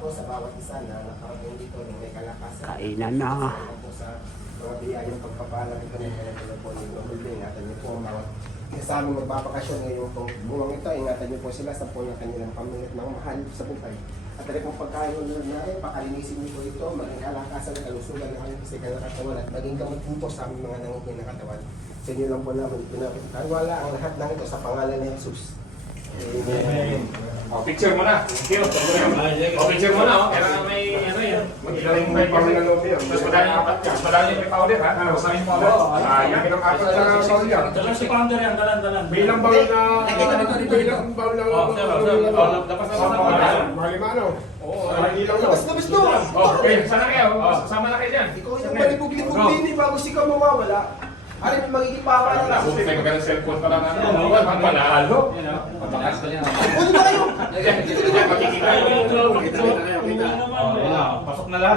po sa bawat isa na nakarating dito ng may kalakasan. Kainan na. Salamat po sa mga biyayang pagpapala ito ng mga po ninyo. Muli, ingatan niyo po ang bawat kasamang magbabakasyon ngayong pong buwang ito. Ingatan niyo po sila sa po ng kanilang pamilya at mga mahal sa buhay. At rin pong pagkain na rin, pakalinisin niyo po ito, maging kalakasan at kalusugan ng aming physical na katawan at maging gamot po sa aming mga nangingi na katawan. Sa inyo lang po namin pinapagkawala ang lahat ng ito sa pangalan ni Jesus. Amen. Oh, picture mo na. Thank you. Oh, picture mo na. Kailangan may ano yan. Magaling mo yung pamilya loob yan. Mas madali may powder ha? Mas maraming powder. Yan. Bilang apat na bawal yan. Dalang si Pounder yan, dalan. Bilang bawal na... Bilang bawal na... Dapat na sa Mahalimano. Oo. Labas to! Oh, okay. Sana kayo. Sama na kayo dyan. Ikaw yung malibog-libog din eh, bago sikaw mawawala. Ano yung magiging pawa na lang? Buti may magandang cellphone pa lang. Ang panalo. Patakas pa niya. Huwag na kayo! Makikita kayo. Pasok na lahat.